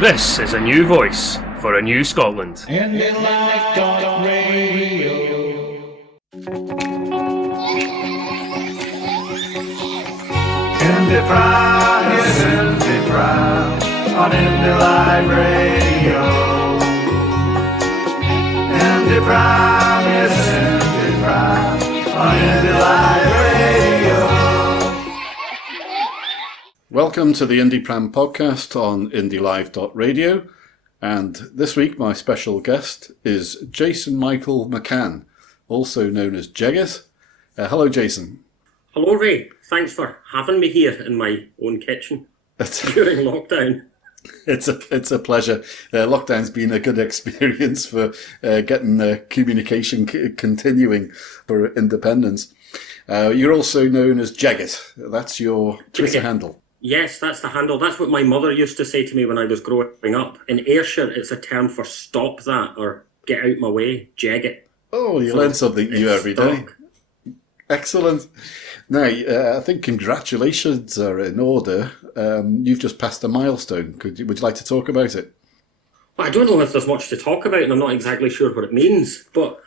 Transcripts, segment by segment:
This is a new voice for a new Scotland. IndyLife.radio. IndyPram, yes, IndyPram on IndyLife Radio. IndyPram, yes, IndyPram on IndyLife Radio. Welcome to the IndyPram Podcast on IndyLive.radio, and this week my special guest is Jason Michael McCann, also known as Jeggett. Hello, Jason. Hello, Ray. Thanks for having me here in my own kitchen during lockdown. It's a pleasure. Lockdown's been a good experience for getting communication continuing for independence. You're also known as Jeggett. That's your Twitter handle. Yes, that's the handle. That's what my mother used to say to me when I was growing up. In Ayrshire, it's a term for stop that or get out my way, Jeggett. Oh, you learn something new every day. Excellent. Now, I think congratulations are in order. You've just passed a milestone. Would you like to talk about it? Well, I don't know if there's much to talk about, and I'm not exactly sure what it means. But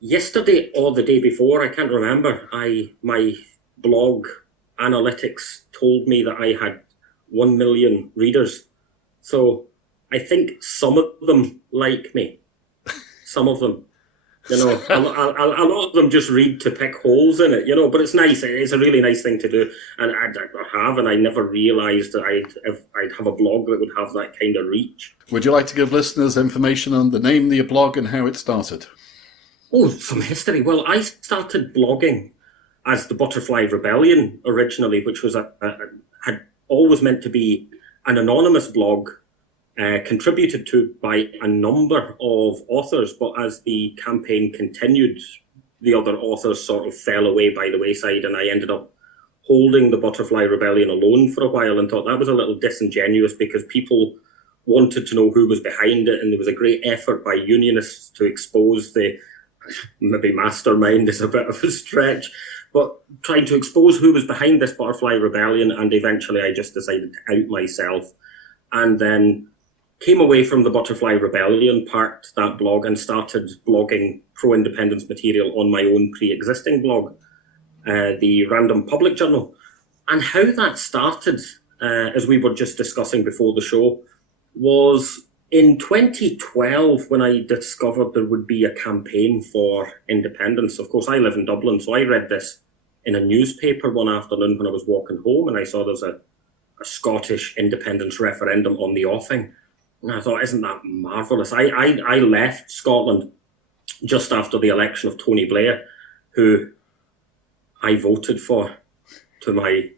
yesterday or the day before, I can't remember, my blog analytics told me that I had 1 million readers. So I think some of them like me. Some of them. You know, a lot of them just read to pick holes in it, you know, but it's nice. It's a really nice thing to do. And I never realised that I'd have a blog that would have that kind of reach. Would you like to give listeners information on the name of your blog and how it started? Oh, some history. Well, I started blogging as the Butterfly Rebellion originally, which was had always meant to be an anonymous blog, contributed to by a number of authors, but as the campaign continued, the other authors sort of fell away by the wayside, and I ended up holding the Butterfly Rebellion alone for a while and thought that was a little disingenuous because people wanted to know who was behind it, and there was a great effort by unionists to expose the, maybe mastermind is a bit of a stretch, but trying to expose who was behind this Butterfly Rebellion, and eventually I just decided to out myself, and then came away from the Butterfly Rebellion, parked that blog and started blogging pro-independence material on my own pre-existing blog, the Random Public Journal. And how that started, as we were just discussing before the show, was in 2012 when I discovered there would be a campaign for independence. Of course, I live in Dublin, so I read this in a newspaper one afternoon when I was walking home, and I saw there's a Scottish independence referendum on the offing. And I thought, isn't that marvellous? I left Scotland just after the election of Tony Blair, who I voted for, to my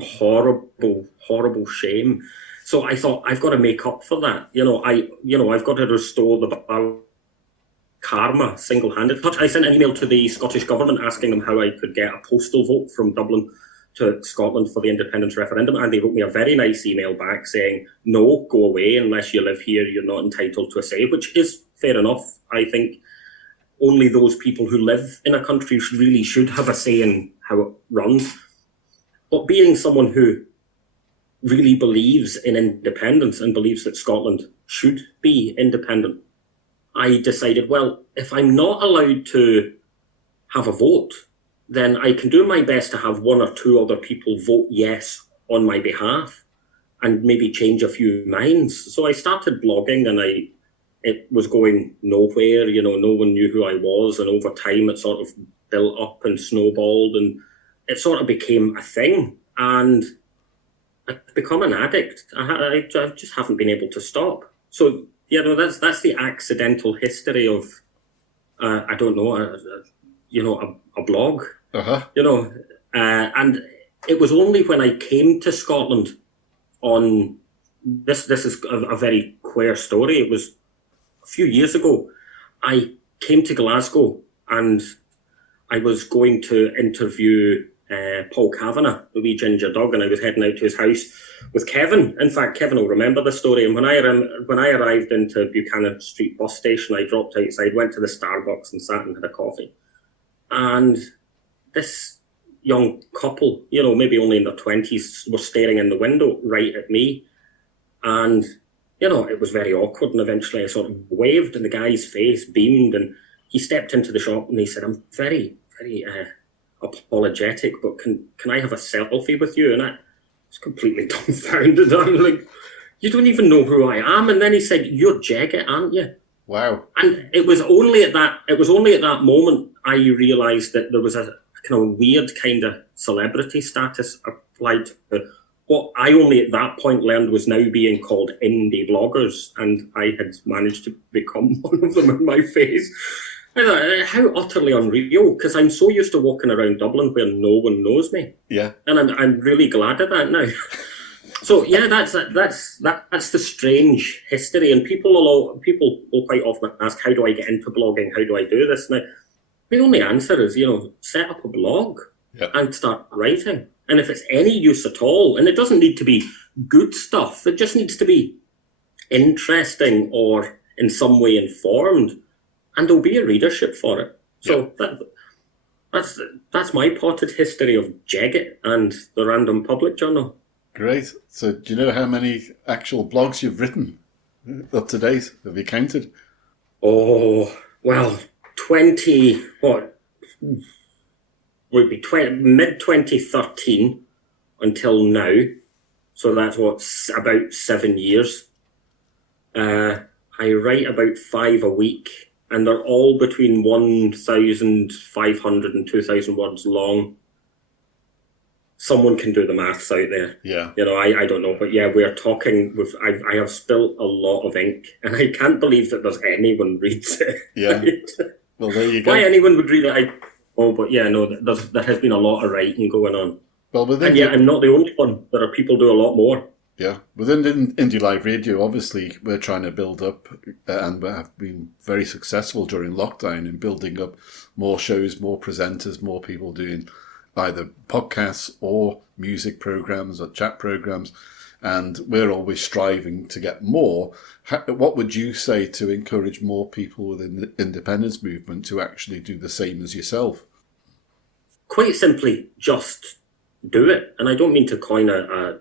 horrible, horrible shame. So I thought, I've got to make up for that. I've got to restore the karma single-handed. I sent an email to the Scottish government asking them how I could get a postal vote from Dublin to Scotland for the independence referendum, and they wrote me a very nice email back saying, no, go away, unless you live here, you're not entitled to a say, which is fair enough. I think only those people who live in a country really should have a say in how it runs. But being someone who really believes in independence and believes that Scotland should be independent, I decided, well, if I'm not allowed to have a vote, then I can do my best to have one or two other people vote yes on my behalf and maybe change a few minds. So I started blogging, and it was going nowhere, no one knew who I was, and over time it sort of built up and snowballed, and it sort of became a thing, and I've become an addict. I just haven't been able to stop. So, that's the accidental history of, a blog, and it was only when I came to Scotland on, this is a very queer story. It was a few years ago. I came to Glasgow and I was going to interview Paul Kavanagh, the wee ginger dog, and I was heading out to his house with Kevin. In fact, Kevin will remember the story. And when I arrived into Buchanan Street bus station, I dropped outside, went to the Starbucks and sat and had a coffee. And this young couple, maybe only in their 20s, were staring in the window right at me. And, you know, it was very awkward, and eventually I sort of waved, and the guy's face beamed, and he stepped into the shop and he said, I'm very, very apologetic, but can I have a selfie with you? And I was completely dumbfounded. I'm like, you don't even know who I am. And then he said, you're Jagged, aren't you? Wow. And it was only at that moment I realised that there was a kind of weird kind of celebrity status applied to what I only at that point learned was now being called indie bloggers, and I had managed to become one of them in my face. I thought, how utterly unreal, because I'm so used to walking around Dublin where no one knows me. Yeah. And I'm really glad of that now. So yeah, that's the strange history, and people will quite often ask, how do I get into blogging? How do I do this? Now, the only answer is, set up a blog and start writing. And if it's any use at all, and it doesn't need to be good stuff, it just needs to be interesting or in some way informed, and there'll be a readership for it. So that's my potted history of Jagged and the Random Public Journal. Great. So do you know how many actual blogs you've written up to date? Have you counted? Oh, well, 20, what? Would be mid-2013 until now. So that's about 7 years. I write about 5 a week, and they're all between 1,500 and 2,000 words long. Someone can do the maths out there. Yeah. I don't know, but yeah, we're talking with. I have spilt a lot of ink, and I can't believe that there's anyone reads it. Yeah. Right? Well, there you go. Why anyone would read it? But yeah, no, there has been a lot of writing going on. Well, and yeah, I'm not the only one. There are people do a lot more. Yeah. Within Indie Live Radio, obviously, we're trying to build up, and we have been very successful during lockdown in building up more shows, more presenters, more people doing either podcasts or music programs or chat programs. And we're always striving to get more. What would you say to encourage more people within the independence movement to actually do the same as yourself? Quite simply, just do it. And I don't mean to coin a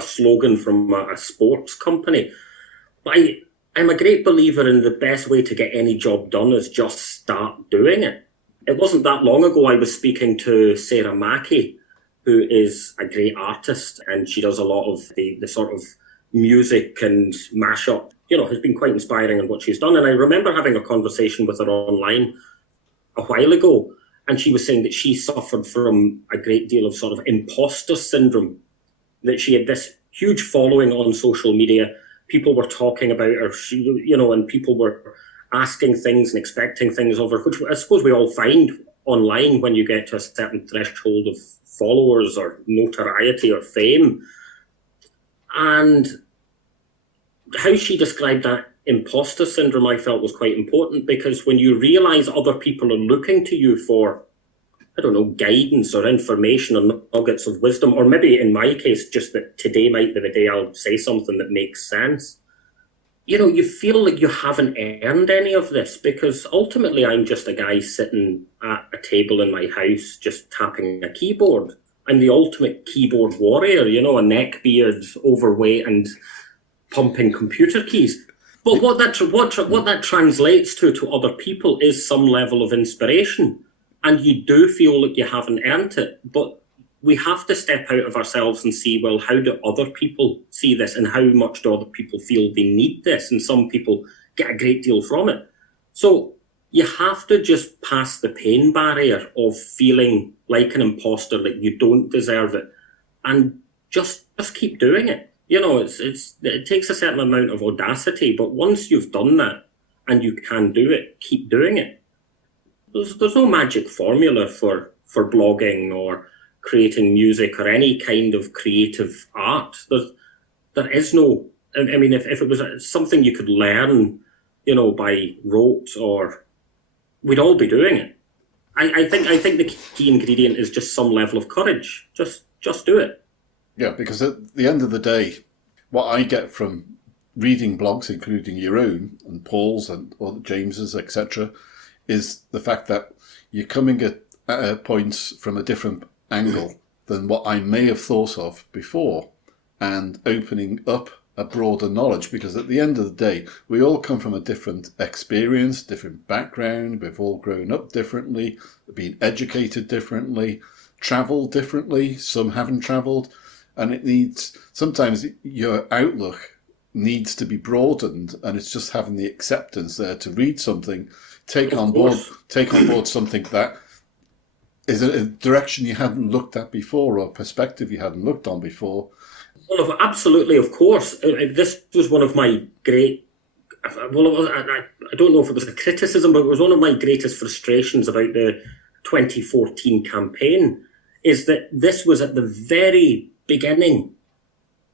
slogan from a sports company, but I'm a great believer in the best way to get any job done is just start doing it. It wasn't that long ago I was speaking to Sarah Mackey, who is a great artist, and she does a lot of the sort of music and mashup, has been quite inspiring in what she's done. And I remember having a conversation with her online a while ago, and she was saying that she suffered from a great deal of sort of imposter syndrome, that she had this huge following on social media. People were talking about her, and people were asking things and expecting things of her, which I suppose we all find online when you get to a certain threshold of followers or notoriety or fame. And how she described that imposter syndrome, I felt was quite important, because when you realise other people are looking to you for, guidance or information or nuggets of wisdom, or maybe in my case, just that today might be the day I'll say something that makes sense, you feel like you haven't earned any of this, because ultimately I'm just a guy sitting at a table in my house just tapping a keyboard. I'm the ultimate keyboard warrior, a neckbeard, overweight, and pumping computer keys. But what that translates to other people is some level of inspiration. And you do feel like you haven't earned it. But we have to step out of ourselves and see, well, how do other people see this, and how much do other people feel they need this? And some people get a great deal from it. So you have to just pass the pain barrier of feeling like an imposter, like you don't deserve it, and just keep doing it. It takes a certain amount of audacity, but once you've done that and you can do it, keep doing it. There's no magic formula for blogging or creating music or any kind of creative art. There is no. I mean, if it was something you could learn, by rote, or we'd all be doing it. I think the key ingredient is just some level of courage. Just do it. Yeah, because at the end of the day, what I get from reading blogs, including your own and Paul's and or James's, etc., is the fact that you're coming at points from a different angle than what I may have thought of before, and opening up a broader knowledge, because at the end of the day, we all come from a different experience, different background. We've all grown up differently, been educated differently, travelled differently. Some haven't travelled, and it needs, sometimes your outlook needs to be broadened, and it's just having the acceptance there to read something, take on board something that is a direction you hadn't looked at before, or a perspective you hadn't looked on before. Well, absolutely, of course. This was one of my great, well, I don't know if it was a criticism, but it was one of my greatest frustrations about the 2014 campaign, is that this was at the very beginning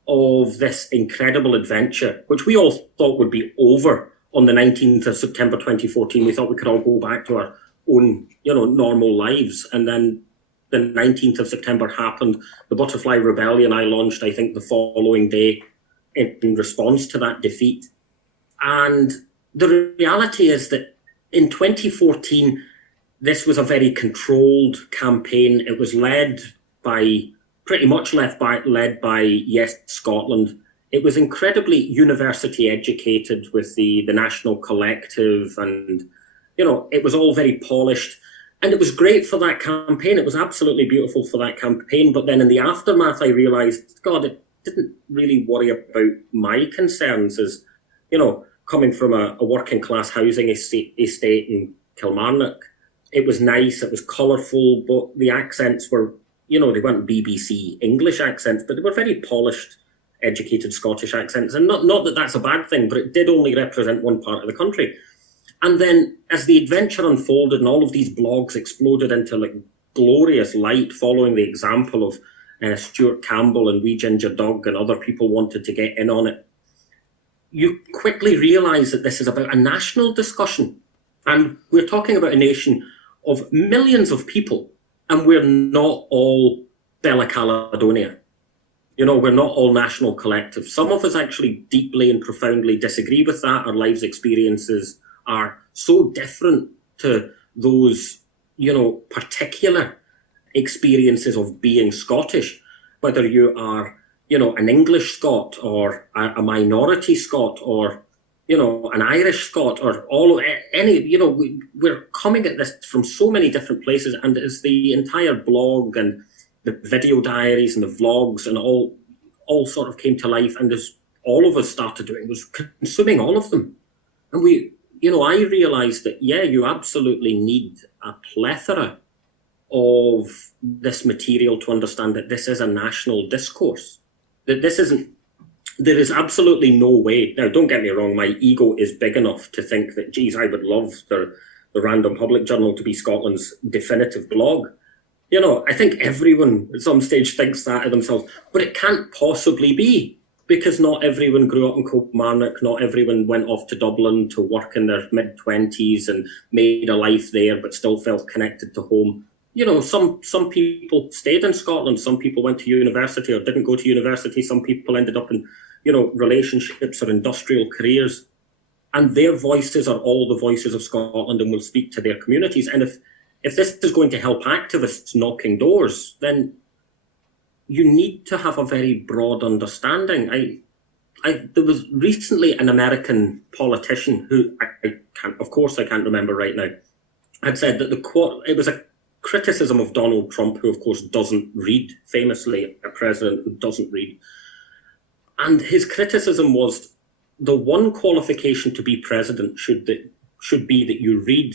of this incredible adventure, which we all thought would be over on the 19th of September 2014. We thought we could all go back to our own, normal lives. And then the 19th of September happened. The Butterfly Rebellion I launched, I think, the following day in response to that defeat. And the reality is that in 2014, this was a very controlled campaign. It was led by Yes Scotland. It was incredibly university educated with the National Collective, and it was all very polished, and it was great for that campaign. It was absolutely beautiful for that campaign. But then in the aftermath, I realised, God, it didn't really worry about my concerns as, coming from a working class housing estate in Kilmarnock. It was nice, it was colourful, but the accents were, they weren't BBC English accents, but they were very polished, educated Scottish accents. And not that that's a bad thing, but it did only represent one part of the country. And then as the adventure unfolded and all of these blogs exploded into glorious light, following the example of Stuart Campbell and Wee Ginger Doug, and other people wanted to get in on it, you quickly realise that this is about a national discussion. And we're talking about a nation of millions of people, and we're not all Bella Caledonia. We're not all national collective. Some of us actually deeply and profoundly disagree with that. Our lives experiences are so different to those, particular experiences of being Scottish, whether you are, an English Scot or a minority Scot or, an Irish Scot or we're coming at this from so many different places. And as the entire blog and the video diaries and the vlogs and all sort of came to life, and as all of us started doing was consuming all of them. And I realised that, you absolutely need a plethora of this material to understand that this is a national discourse. That there is absolutely no way. Now, don't get me wrong, my ego is big enough to think that, geez, I would love the Random Public Journal to be Scotland's definitive blog. I think everyone at some stage thinks that of themselves, but it can't possibly be, because not everyone grew up in Kilmarnock, not everyone went off to Dublin to work in their mid-20s and made a life there but still felt connected to home. Some people stayed in Scotland, some people went to university or didn't go to university, some people ended up in, relationships or industrial careers. And their voices are all the voices of Scotland and will speak to their communities. And if this is going to help activists knocking doors, then you need to have a very broad understanding. There was recently an American politician who I can't remember right now, had said that it was a criticism of Donald Trump, who of course doesn't read, famously a president who doesn't read. And his criticism was, the one qualification to be president should be that you read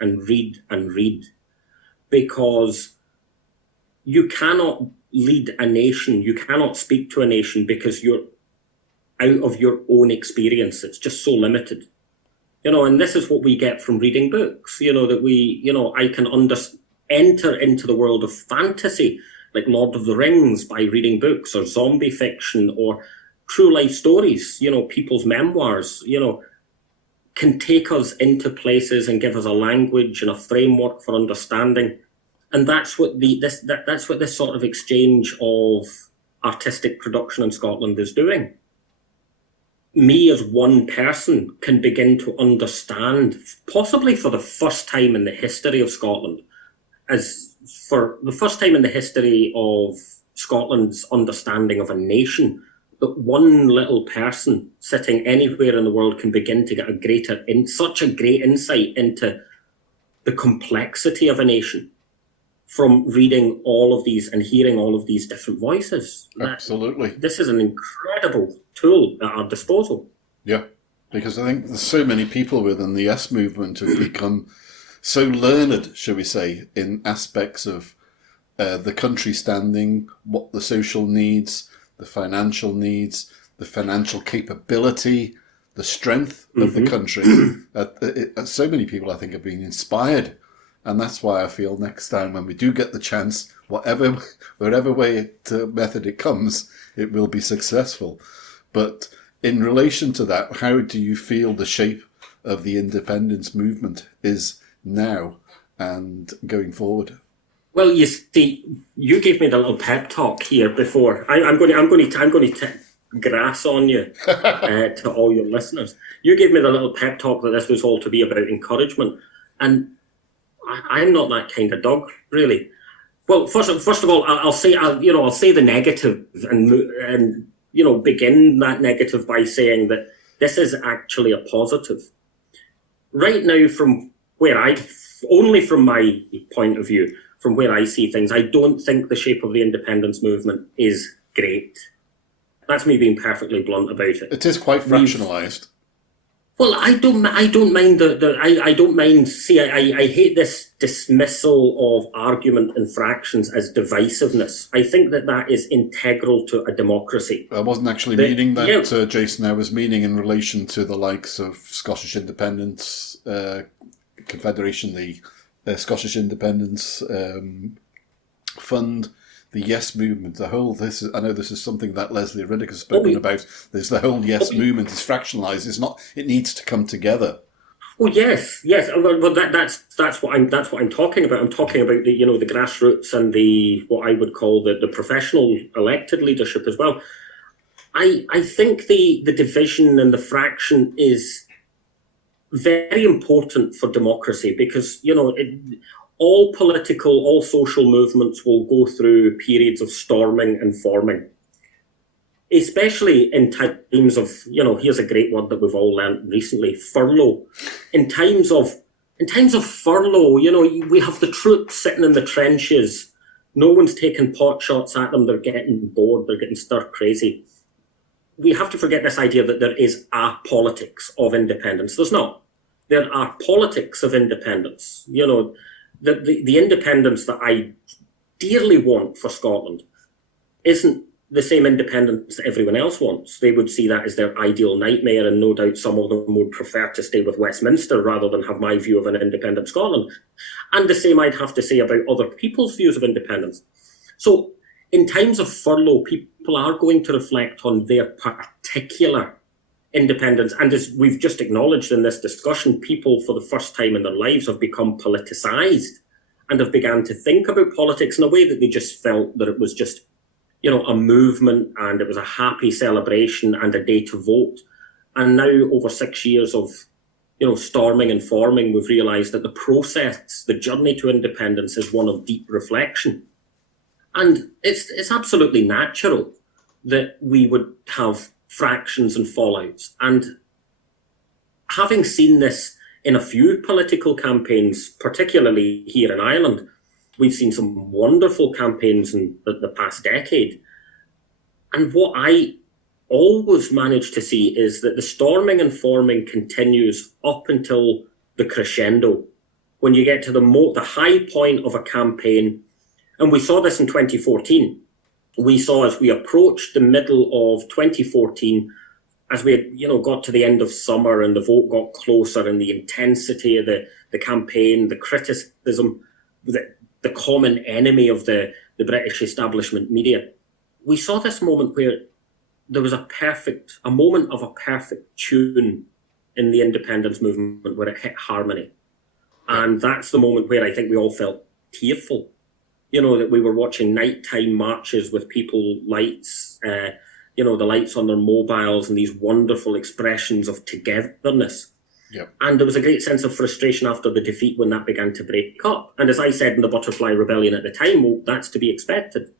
and read and read, because you cannot lead a nation, you cannot speak to a nation because you're out of your own experience. It's just so limited. And this is what we get from reading books, that I can enter into the world of fantasy, like Lord of the Rings, by reading books, or zombie fiction, or true life stories, people's memoirs, can take us into places and give us a language and a framework for understanding. And that's what this sort of exchange of artistic production in Scotland is doing. Me as one person can begin to understand, possibly for the first time in the history of Scotland, as for the first time in the history of Scotland's understanding of a nation, that one little person sitting anywhere in the world can begin to get such a great insight into the complexity of a nation from reading all of these and hearing all of these different voices. Absolutely. This is an incredible tool at our disposal. Yeah, because I think there's so many people within the Yes movement who've become so learned, shall we say, in aspects of the country standing, what the social needs, the financial needs, the financial capability, the strength of the country. So many people, I think, have been inspired. And that's why I feel next time when we do get the chance, wherever method it comes, it will be successful. But in relation to that, how do you feel the shape of the independence movement is now and going forward? Well, you see, you gave me the little pep talk here before. I'm going to grass on you to all your listeners. You gave me the little pep talk that this was all to be about encouragement, and I'm not that kind of dog, really. Well, first of all, I'll say the negative and begin that negative by saying that this is actually a positive. Right now, from my point of view, from where I see things, I don't think the shape of the independence movement is great. That's me being perfectly blunt about it. It is quite fractionalised. Well, I don't mind I don't mind. See, I hate this dismissal of argument and fractions as divisiveness. I think that is integral to a democracy. I wasn't actually meaning that, Jason. I was meaning in relation to the likes of Scottish Independence Confederation, the Scottish Independence Fund, the Yes movement, I know this is something that Leslie Riddick has spoken about. There's the whole Yes movement is fractionalised. It needs to come together. Oh yes. Well, that's what I'm talking about. I'm talking about the grassroots and the what I would call the professional elected leadership as well. I think the division and the fraction is very important for democracy because all social movements will go through periods of storming and forming, especially in times of, here's a great word that we've all learned recently, furlough. In times of furlough, we have the troops sitting in the trenches. No one's taking pot shots at them. They're getting bored. They're getting stir crazy. We have to forget this idea that there is a politics of independence. There's not. There are politics of independence. The independence that I dearly want for Scotland isn't the same independence that everyone else wants. They would see that as their ideal nightmare, and no doubt some of them would prefer to stay with Westminster rather than have my view of an independent Scotland. And the same I'd have to say about other people's views of independence. So in times of furlough, people are going to reflect on their particular independence. And as we've just acknowledged in this discussion, people for the first time in their lives have become politicised and have begun to think about politics in a way that they just felt that it was just, a movement and it was a happy celebration and a day to vote. And now over 6 years of, storming and forming, we've realised that the process, the journey to independence is one of deep reflection. And it's absolutely natural that we would have fractions and fallouts. And having seen this in a few political campaigns, particularly here in Ireland, we've seen some wonderful campaigns in the past decade. And what I always manage to see is that the storming and forming continues up until the crescendo. When you get to the high point of a campaign, and we saw this in 2014, we saw as we approached the middle of 2014, as we got to the end of summer and the vote got closer and the intensity of the campaign, the criticism, the common enemy of the British establishment media, we saw this moment where there was a moment of a perfect tune in the independence movement where it hit harmony. And that's the moment where I think we all felt tearful. That we were watching nighttime marches with people lights, the lights on their mobiles and these wonderful expressions of togetherness. Yep. And there was a great sense of frustration after the defeat when that began to break up. And as I said in the Butterfly Rebellion at the time, well, that's to be expected.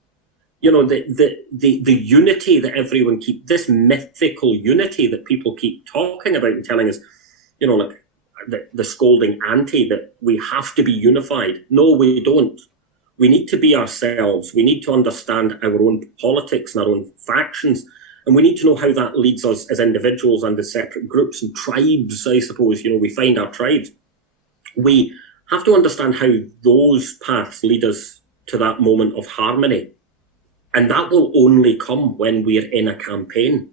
the unity that everyone this mythical unity that people keep talking about and telling us, like the scolding auntie that we have to be unified. No, we don't. We need to be ourselves. We need to understand our own politics and our own factions. And we need to know how that leads us as individuals and as separate groups and tribes, I suppose. We find our tribes. We have to understand how those paths lead us to that moment of harmony. And that will only come when we're in a campaign.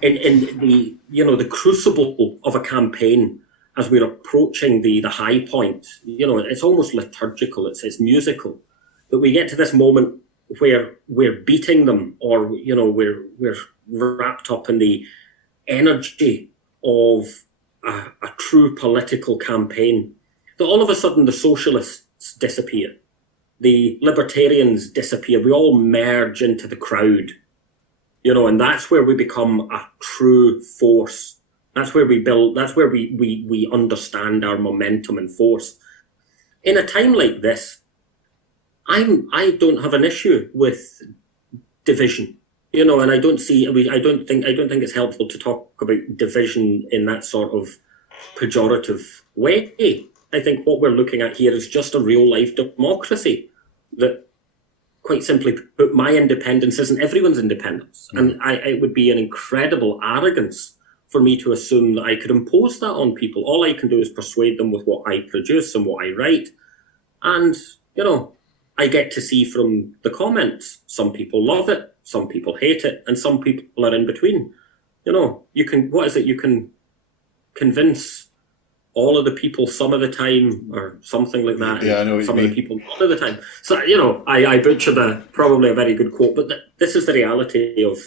In the crucible of a campaign, as we're approaching the high point, it's almost liturgical, it's musical. But we get to this moment where we're beating them, or, we're wrapped up in the energy of a true political campaign. That all of a sudden the socialists disappear. The libertarians disappear. We all merge into the crowd, and that's where we become a true force. That's where we build, that's where we understand our momentum and force. In a time like this, I don't have an issue with division, and I don't think it's helpful to talk about division in that sort of pejorative way. I think what we're looking at here is just a real life democracy that, quite simply put, my independence isn't everyone's independence. And it would be an incredible arrogance for me to assume that I could impose that on people. All I can do is persuade them with what I produce and what I write. And, I get to see from the comments, some people love it, some people hate it, and some people are in between. You can convince all of the people some of the time, or something like that. Yeah, I know what some you of mean. the people not of the time. So, I butchered probably a very good quote, but this is the reality of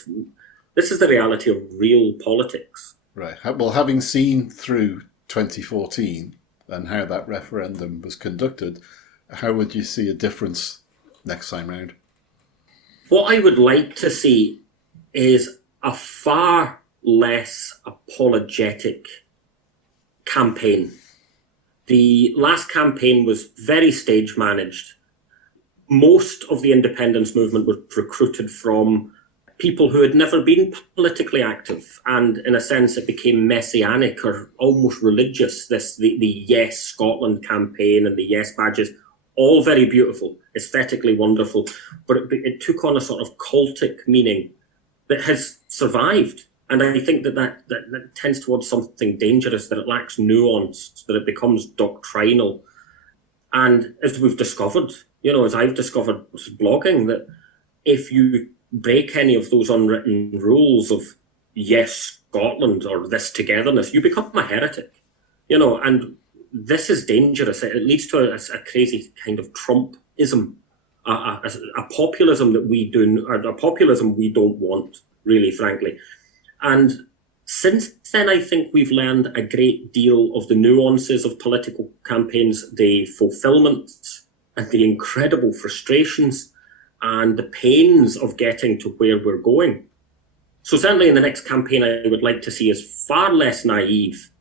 real politics. Right. Well, having seen through 2014 and how that referendum was conducted, how would you see a difference next time round? What I would like to see is a far less apologetic campaign. The last campaign was very stage managed. Most of the independence movement was recruited from people who had never been politically active, and in a sense it became messianic or almost religious. The Yes Scotland campaign and the Yes badges, all very beautiful, aesthetically wonderful, but it took on a sort of cultic meaning that has survived. And I think that tends towards something dangerous, that it lacks nuance, that it becomes doctrinal. And as we've discovered, as I've discovered blogging, that if you break any of those unwritten rules of Yes Scotland or this togetherness, you become a heretic, and this is dangerous. It leads to a crazy kind of Trumpism, a populism that we do, or a populism we don't want, really, frankly. And since then, I think we've learned a great deal of the nuances of political campaigns, the fulfillments and the incredible frustrations and the pains of getting to where we're going. So certainly in the next campaign, I would like to see us far less naive,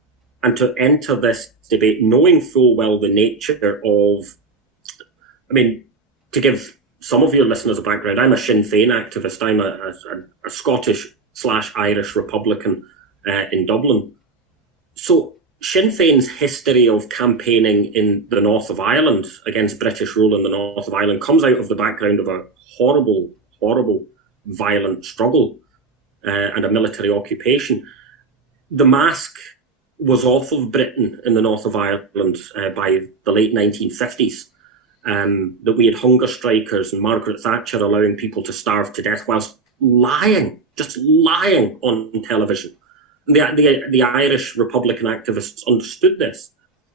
and to enter this debate knowing full well the nature of, to give some of your listeners a background, I'm a Sinn Féin activist. I'm a Scottish/Irish Republican in Dublin. So Sinn Féin's history of campaigning in the north of Ireland against British rule in the north of Ireland comes out of the background of a horrible, horrible, violent struggle and a military occupation. The mask was off of Britain in the north of Ireland by the late 1950s. That we had hunger strikers and Margaret Thatcher allowing people to starve to death whilst just lying on television. And the Irish Republican activists understood this.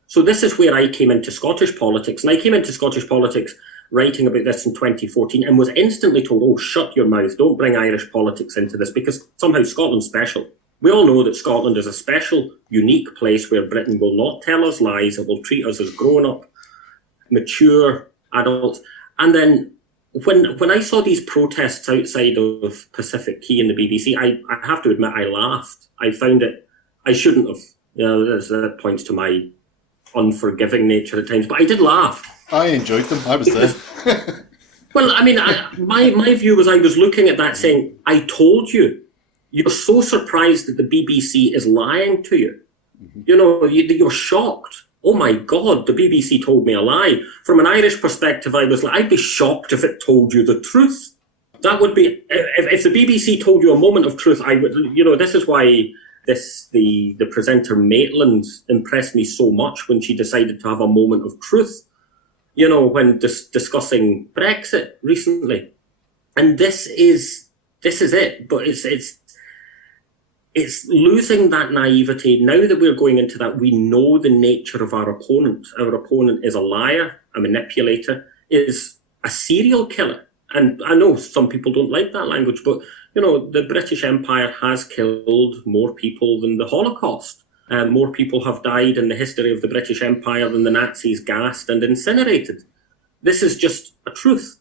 So this is where I came into Scottish politics. And I came into Scottish politics writing about this in 2014 and was instantly told, oh, shut your mouth, don't bring Irish politics into this, because somehow Scotland's special. We all know that Scotland is a special, unique place where Britain will not tell us lies. It will treat us as grown-up, mature adults. And then when I saw these protests outside of Pacific Quay in the BBC, I have to admit I laughed. I found it, I shouldn't have. That points to my unforgiving nature at times, but I did laugh. I enjoyed them. I was there. Well, I mean, my view was I was looking at that saying, I told you. You're so surprised that the BBC is lying to you. Mm-hmm. You know, you're shocked. Oh my God, the BBC told me a lie. From an Irish perspective, I'd be shocked if it told you the truth. That would be, if the BBC told you a moment of truth, I would, you know, this is why the presenter Maitland impressed me so much when she decided to have a moment of truth, you know, when discussing Brexit recently. And this is it, but it's losing that naivety. Now that we're going into that, we know the nature of our opponent. Our opponent is a liar, a manipulator, is a serial killer. And I know some people don't like that language, but, you know, the British Empire has killed more people than the Holocaust. More people have died in the history of the British Empire than the Nazis gassed and incinerated. This is just a truth.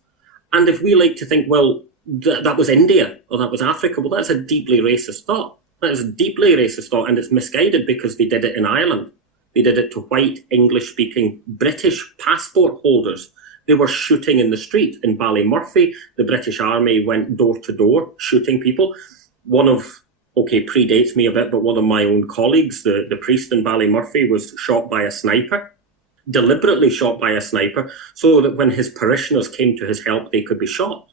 And if we like to think, well, that was India or that was Africa, well, that's a deeply racist thought. That is a deeply racist thought, and it's misguided because they did it in Ireland. They did it to white, English-speaking British passport holders. They were shooting in the street in Ballymurphy. The British Army went door to door shooting people. Predates me a bit, but one of my own colleagues, the priest in Ballymurphy, was shot by a sniper, deliberately shot by a sniper, so that when his parishioners came to his help, they could be shot.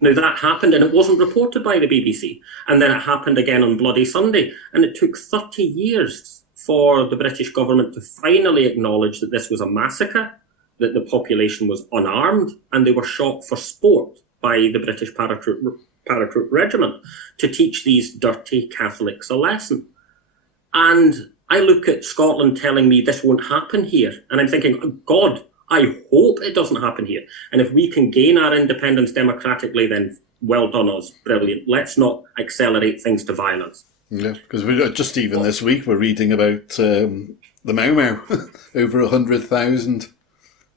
Now, that happened, and it wasn't reported by the BBC. And then it happened again on Bloody Sunday. And it took 30 years for the British government to finally acknowledge that this was a massacre, that the population was unarmed, and they were shot for sport by the British paratroop regiment to teach these dirty Catholics a lesson. And I look at Scotland telling me this won't happen here, and I'm thinking, oh, God, I hope it doesn't happen here. And if we can gain our independence democratically, then well done us, brilliant. Let's not accelerate things to violence. Yeah, because we're just even this week we're reading about the Mau Mau, over 100,000,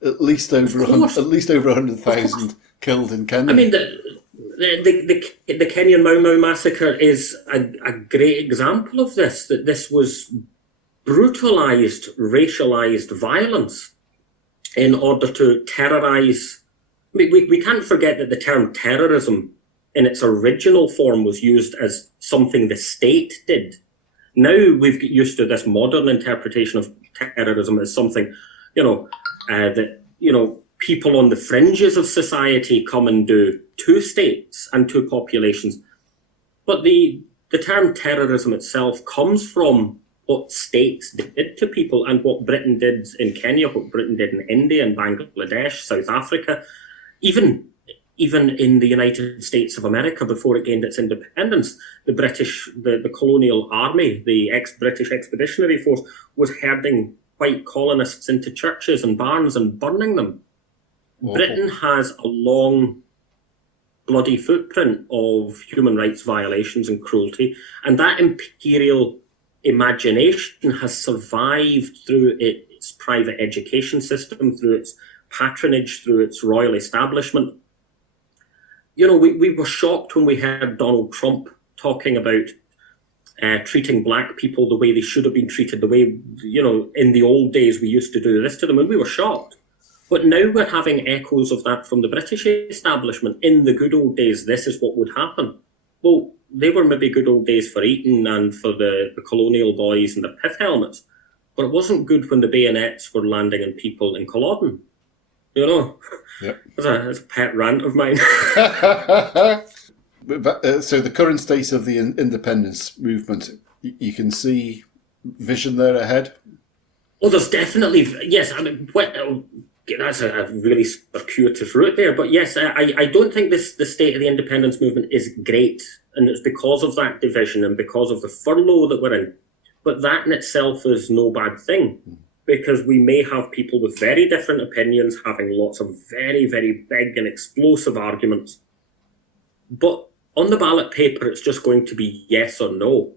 at least over 100,000 killed in Kenya. I mean, the Kenyan Mau Mau massacre is a great example of this. That this was brutalized, racialized violence in order to terrorize. We can't forget that the term terrorism in its original form was used as something the state did. Now we've got used to this modern interpretation of terrorism as something, that people on the fringes of society come and do to states and to populations. But the term terrorism itself comes from what states did to people, and what Britain did in Kenya, what Britain did in India and Bangladesh, South Africa, even in the United States of America before it gained its independence. The colonial army, the ex-British Expeditionary Force, was herding white colonists into churches and barns and burning them. Awful. Britain has a long, bloody footprint of human rights violations and cruelty, and that imperial imagination has survived through its private education system, through its patronage, through its royal establishment. We were shocked when we heard Donald Trump talking about treating black people the way they should have been treated, the way, in the old days we used to do this to them, and we were shocked. But now we're having echoes of that from the British establishment. In the good old days, this is what would happen. Well, they were maybe good old days for Eton and for the colonial boys and the pith helmets, but it wasn't good when the bayonets were landing on people in Culloden. Yep. That's a pet rant of mine. So the current state of the independence movement, you can see vision there ahead? Oh, there's definitely, yes. I mean, that's a really circuitous route there. But yes, I don't think the state of the independence movement is great. And it's because of that division and because of the furlough that we're in. But that in itself is no bad thing, because we may have people with very different opinions having lots of very, very big and explosive arguments. But on the ballot paper, it's just going to be yes or no.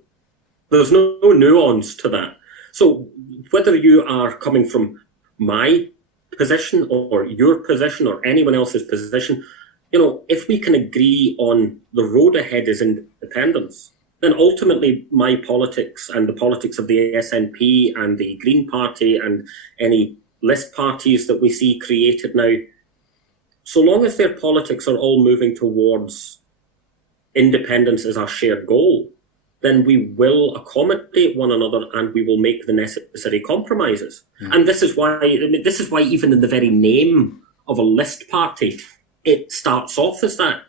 There's no nuance to that. So whether you are coming from my position or your position or anyone else's position, if we can agree on the road ahead is independence, then ultimately my politics and the politics of the SNP and the Green Party and any list parties that we see created now, so long as their politics are all moving towards independence as our shared goal, then we will accommodate one another and we will make the necessary compromises. And this is why even in the very name of a list party, it starts off as that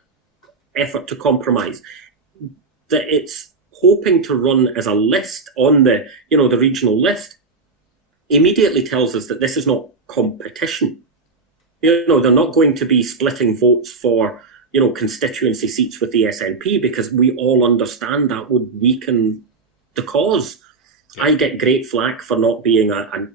effort to compromise. That it's hoping to run as a list on the regional list immediately tells us that this is not competition. They're not going to be splitting votes for constituency seats with the SNP, because we all understand that would weaken the cause. I get great flack for not being a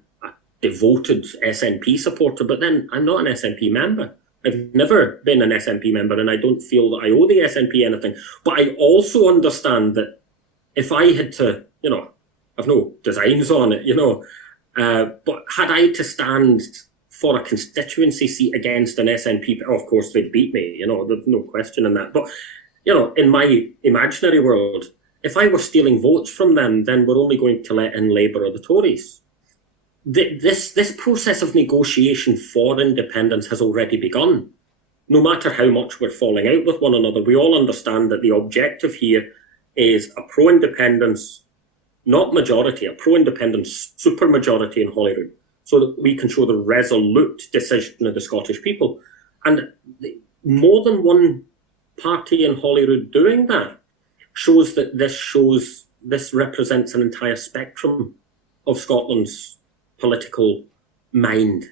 devoted SNP supporter, but then I'm not an SNP member. I've never been an SNP member, and I don't feel that I owe the SNP anything. But I also understand that if I had to, I've no designs on it, but had I to stand for a constituency seat against an SNP, of course they'd beat me, there's no question in that. But, in my imaginary world, if I were stealing votes from them, then we're only going to let in Labour or the Tories. This process of negotiation for independence has already begun. No matter how much we're falling out with one another, we all understand that the objective here is a pro-independence, not majority, a pro-independence supermajority in Holyrood, so that we can show the resolute decision of the Scottish people. And more than one party in Holyrood doing that shows that this represents an entire spectrum of Scotland's political mind,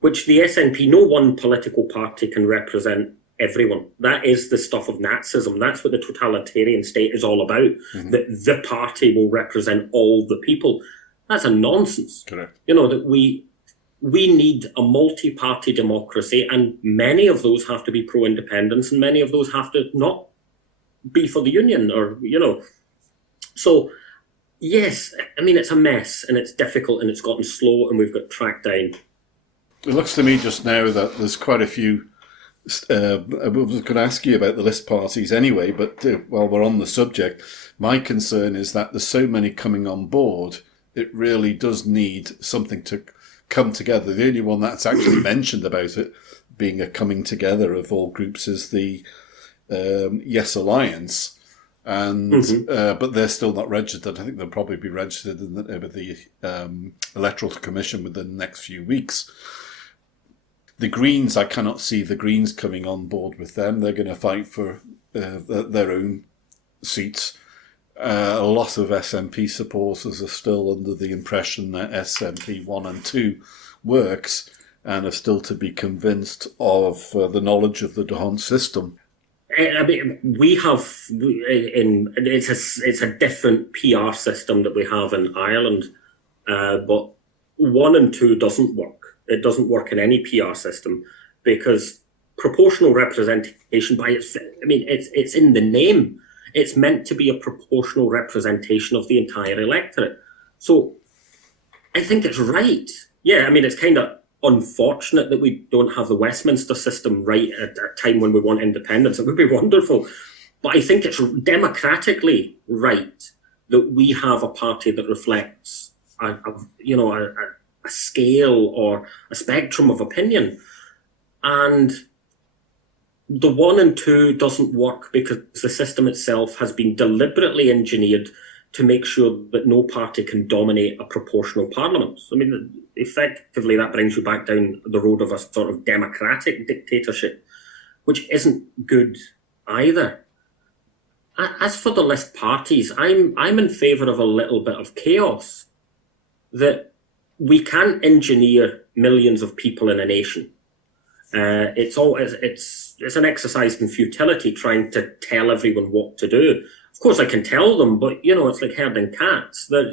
which the SNP, no one political party can represent everyone. That is the stuff of Nazism. That's what the totalitarian state is all about, that the party will represent all the people. That's a nonsense. Correct. That we need a multi-party democracy, and many of those have to be pro-independence, and many of those have to not be for the union, or, So, yes, it's a mess, and it's difficult, and it's gotten slow, and we've got tracked down. It looks to me just now that there's quite a few. I was going to ask you about the list parties anyway, but while we're on the subject, my concern is that there's so many coming on board. It really does need something to come together. The only one that's actually mentioned about it being a coming together of all groups is the Yes Alliance, and but they're still not registered. I think they'll probably be registered with the Electoral Commission within the next few weeks. The Greens, I cannot see the Greens coming on board with them. They're going to fight for their own seats. A lot of SNP supporters are still under the impression that SNP 1 and 2 works, and are still to be convinced of the knowledge of the D'Hondt system. It's a different PR system that we have in Ireland, but 1 and 2 doesn't work. It doesn't work in any PR system, because proportional representation it's in the name. It's meant to be a proportional representation of the entire electorate. So I think it's right. Yeah, it's kind of unfortunate that we don't have the Westminster system right at a time when we want independence. It would be wonderful. But I think it's democratically right that we have a party that reflects a scale or a spectrum of opinion. And the 1 and 2 doesn't work because the system itself has been deliberately engineered to make sure that no party can dominate a proportional parliament. Effectively, that brings you back down the road of a sort of democratic dictatorship, which isn't good either. As for the list parties, I'm in favour of a little bit of chaos. That we can't engineer millions of people in a nation. It's an exercise in futility trying to tell everyone what to do. Of course, I can tell them, but it's like herding cats. That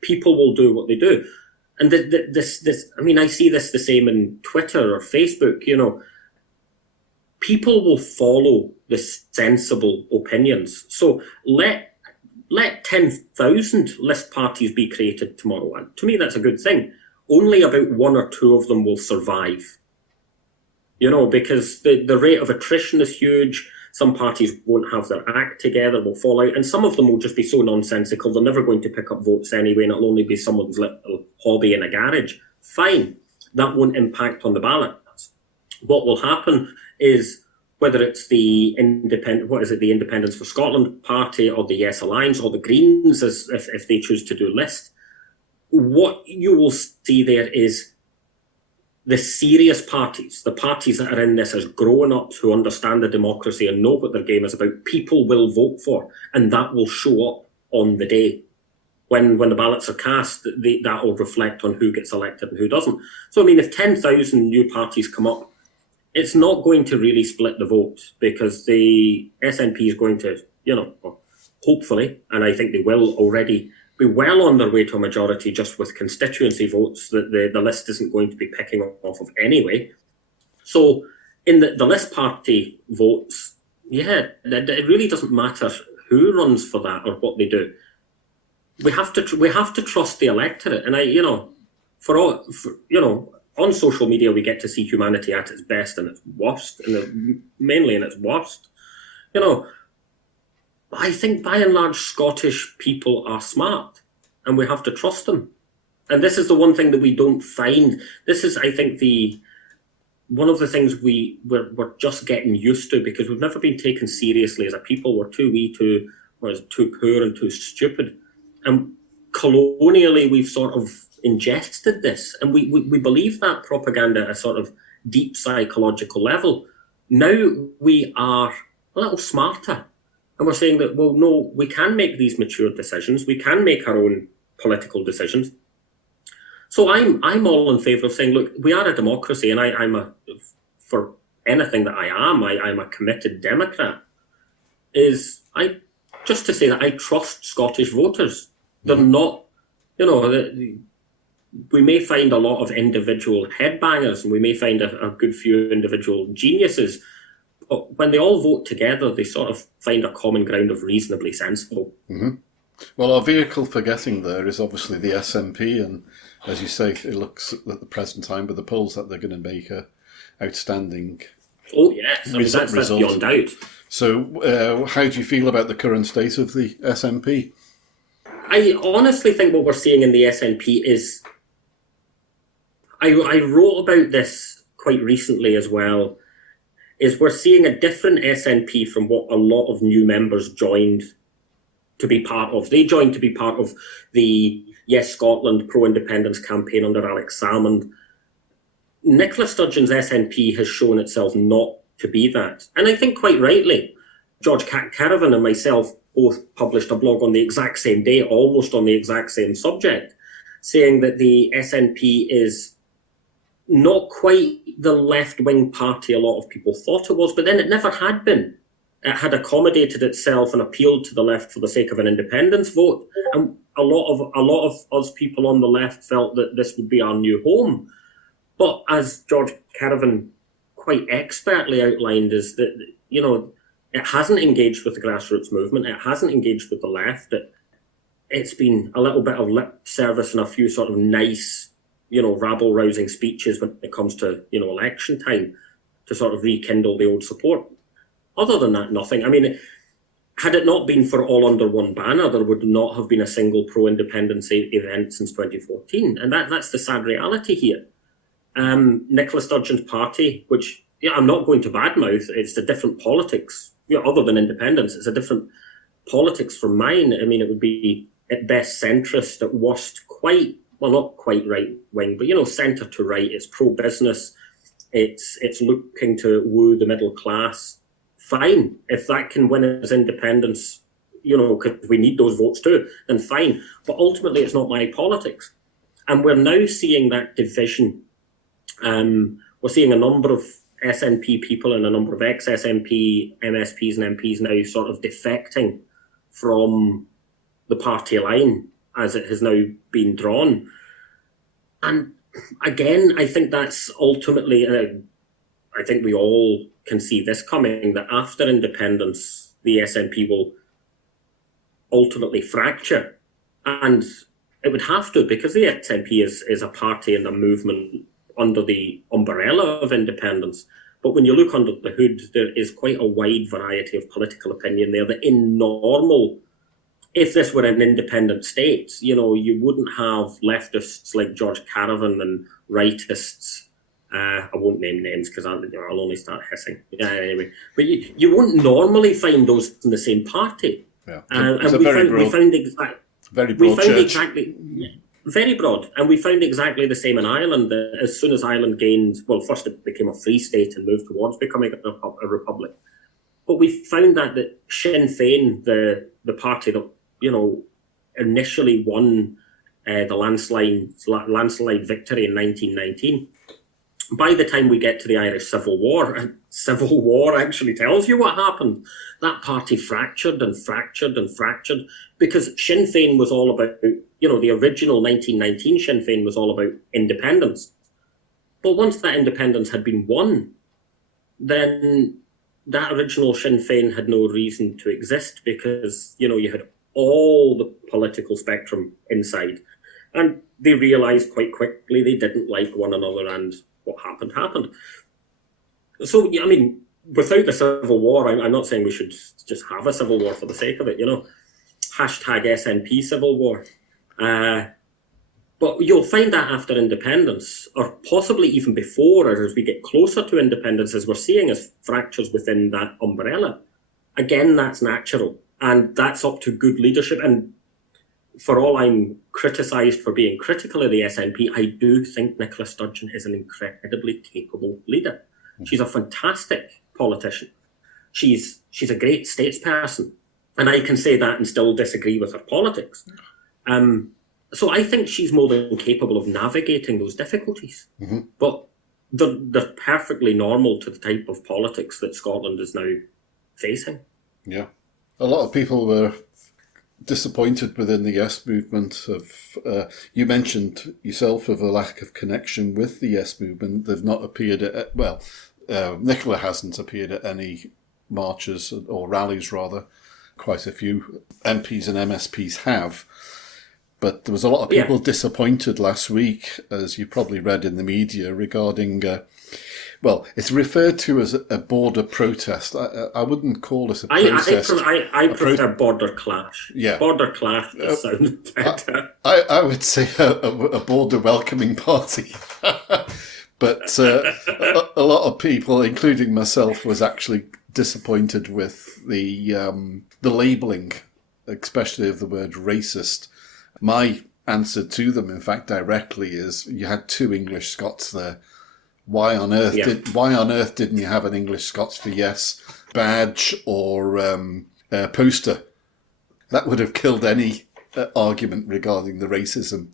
people will do what they do, and I see this the same in Twitter or Facebook. People will follow the sensible opinions. So let 10,000 list parties be created tomorrow, and to me that's a good thing. Only about 1 or 2 of them will survive. Because the rate of attrition is huge. Some parties won't have their act together, will fall out, and some of them will just be so nonsensical they're never going to pick up votes anyway, and it'll only be someone's little hobby in a garage. Fine, that won't impact on the ballots. what will happen is, whether it's the Independence for Scotland Party or the Yes Alliance or the Greens, if they choose to do a list, what you will see there is the serious parties, the parties that are in this as grown-ups who understand the democracy and know what their game is about, people will vote for, and that will show up on the day. When the ballots are cast, that will reflect on who gets elected and who doesn't. So, I mean, if 10,000 new parties come up, it's not going to really split the vote, because the SNP is going to, hopefully, and I think they will already, be well on their way to a majority just with constituency votes that the list isn't going to be picking off of anyway. So in the list party votes, it really doesn't matter who runs for that or what they do. We have to trust the electorate, and on social media we get to see humanity at its best and its worst, and mainly in its worst. I think by and large Scottish people are smart, and we have to trust them. And this is the one thing that we don't find. This is, I think, one of the things we're just getting used to, because we've never been taken seriously as a people. We're too poor and too stupid. And colonially, we've sort of ingested this, and we believe that propaganda at a sort of deep psychological level. Now we are a little smarter, and we're saying that, well, no, we can make these mature decisions. We can make our own political decisions. So I'm all in favour of saying, look, we are a democracy, and for anything that I'm a committed Democrat. Just to say that I trust Scottish voters. They're not, we may find a lot of individual headbangers, and we may find a good few individual geniuses, but when they all vote together, they sort of find a common ground of reasonably sensible. Mm-hmm. Well, our vehicle for getting there is obviously the SNP, and as you say, it looks at the present time with the polls that they're going to make a outstanding that's beyond doubt. So how do you feel about the current state of the SNP? I honestly think what we're seeing in the SNP is, I wrote about this quite recently as well, is we're seeing a different SNP from what a lot of new members joined to be part of. They joined to be part of the Yes Scotland pro-independence campaign under Alex Salmond. Nicola Sturgeon's SNP has shown itself not to be that. And I think quite rightly, George Caravan and myself both published a blog on the exact same day, almost on the exact same subject, saying that the SNP is not quite the left-wing party a lot of people thought it was, but then it never had been. It had accommodated itself and appealed to the left for the sake of an independence vote. And a lot of us people on the left felt that this would be our new home. But as George Caravan quite expertly outlined, is that, it hasn't engaged with the grassroots movement. It hasn't engaged with the left. It's been a little bit of lip service and a few sort of nice, rabble-rousing speeches when it comes to, election time to sort of rekindle the old support. Other than that, nothing. I mean, had it not been for all under one banner, there would not have been a single pro-independence event since 2014. And that's the sad reality here. Nicola Sturgeon's party, which I'm not going to badmouth, it's a different politics. Other than independence, it's a different politics from mine. I mean, it would be at best centrist, at worst not quite right-wing, but, centre to right. It's pro-business. It's looking to woo the middle class. Fine. If that can win us independence, because we need those votes too, then fine. But ultimately, it's not my politics. And we're now seeing that division. We're seeing a number of SNP people and a number of ex-SNP, MSPs and MPs now sort of defecting from the party line as it has now been drawn. And again, I think that's ultimately, I think we all can see this coming, that after independence, the SNP will ultimately fracture. And it would have to, because the SNP is a party and a movement under the umbrella of independence. But when you look under the hood, there is quite a wide variety of political opinion there that in normal, if this were an independent state, you wouldn't have leftists like George Caravan and rightists I won't name names because I'll only start hissing. Anyway, but you won't normally find those in the same party. Yeah. And we found exactly very broad, and we found exactly the same in Ireland. As soon as Ireland gained, well, first it became a free state and moved towards becoming a republic. But we found that Sinn Féin, the party that initially won the landslide victory in 1919. By the time we get to the Irish Civil War, and Civil War actually tells you what happened. That party fractured and fractured and fractured because Sinn Féin was all about, the original 1919 Sinn Féin was all about independence. But once that independence had been won, then that original Sinn Féin had no reason to exist because, you had all the political spectrum inside. And they realised quite quickly they didn't like one another, and what happened. So, without the Civil War, I'm not saying we should just have a Civil War for the sake of it, hashtag SNP Civil War. But you'll find that after independence, or possibly even before, or as we get closer to independence, as we're seeing as fractures within that umbrella, again, that's natural. And that's up to good leadership. And for all I'm criticised for being critical of the SNP, I do think Nicola Sturgeon is an incredibly capable leader. She's a fantastic politician. She's a great statesperson. And I can say that and still disagree with her politics. So I think she's more than capable of navigating those difficulties. Mm-hmm. But they're perfectly normal to the type of politics that Scotland is now facing. Yeah. A lot of people were disappointed within the Yes movement. You mentioned yourself of a lack of connection with the Yes movement. They've not appeared at, Nicola hasn't appeared at any marches or rallies, rather. Quite a few MPs and MSPs have. But there was a lot of people disappointed last week, as you probably read in the media, regarding, it's referred to as a border protest. I wouldn't call it a protest. I prefer border clash. Yeah. Border clash sounds better. I would say a border welcoming party. But a lot of people, including myself, was actually disappointed with the labelling, especially of the word racist. My answer to them, in fact, directly, is you had two English Scots there. Why on earth didn't you have an English Scots for Yes badge or poster? That would have killed any argument regarding the racism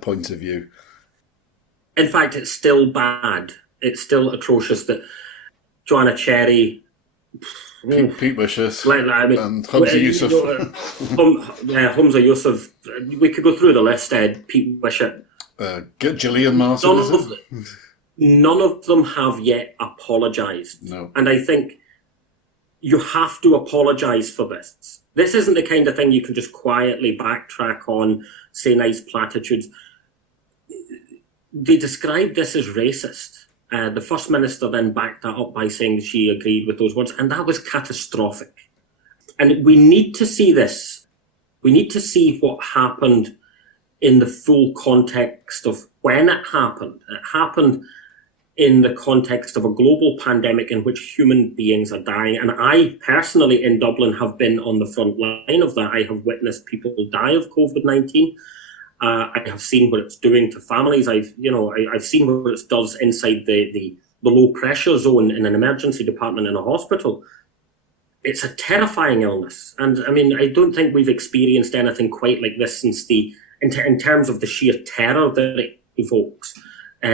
point of view. In fact, it's still bad. It's still atrocious that Joanna Cherry, Pete Wishes, and Humza Yousaf. Humza Yousaf. We could go through the list. Pete Wishart, Gillian Martin. None of them have yet apologised. No. And I think you have to apologise for this. This isn't the kind of thing you can just quietly backtrack on, say nice platitudes. They described this as racist. The First Minister then backed that up by saying she agreed with those words, and that was catastrophic. And we need to see this. We need to see what happened in the full context of when it happened. It happened in the context of a global pandemic in which human beings are dying. And I personally in Dublin have been on the front line of that. I have witnessed people die of COVID-19. I have seen what it's doing to families. I've seen what it does inside the low pressure zone in an emergency department in a hospital. It's a terrifying illness. And I don't think we've experienced anything quite like this since in terms of the sheer terror that it evokes,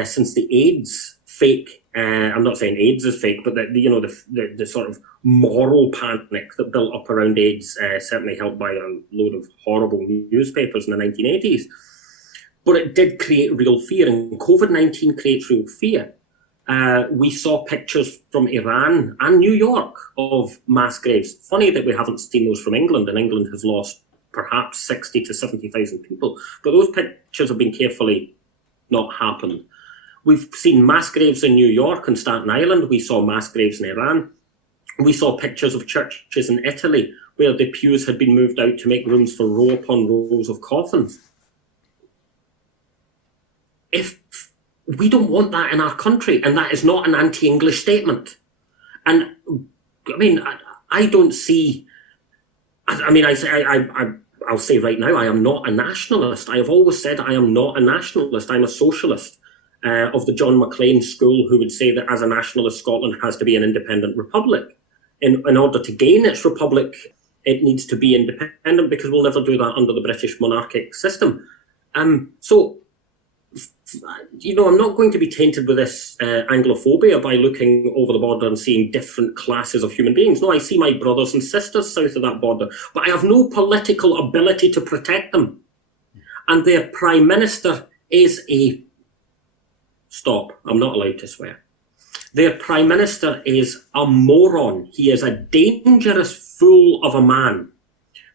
since the AIDS fake. I'm not saying AIDS is fake, but the sort of moral panic that built up around AIDS, certainly helped by a load of horrible newspapers in the 1980s. But it did create real fear, and COVID-19 creates real fear. We saw pictures from Iran and New York of mass graves. Funny that we haven't seen those from England, and England has lost perhaps 60 to 70,000 people. But those pictures have been carefully not happened. We've seen mass graves in New York and Staten Island. We saw mass graves in Iran. We saw pictures of churches in Italy where the pews had been moved out to make rooms for row upon rows of coffins. If We don't want that in our country, and that is not an anti-English statement. And I mean, I don't see. I mean, I'll say right now, I am not a nationalist. I have always said I am not a nationalist. I'm a socialist of the John Maclean school, who would say that as a nationalist, Scotland has to be an independent republic. In order to gain its republic, it needs to be independent, because we'll never do that under the British monarchic system. So, you know, I'm not going to be tainted with this Anglophobia by looking over the border and seeing different classes of human beings. No, I see my brothers and sisters south of that border, but I have no political ability to protect them. And their Prime Minister is a... Stop, I'm not allowed to swear. Their Prime Minister is a moron. He is a dangerous fool of a man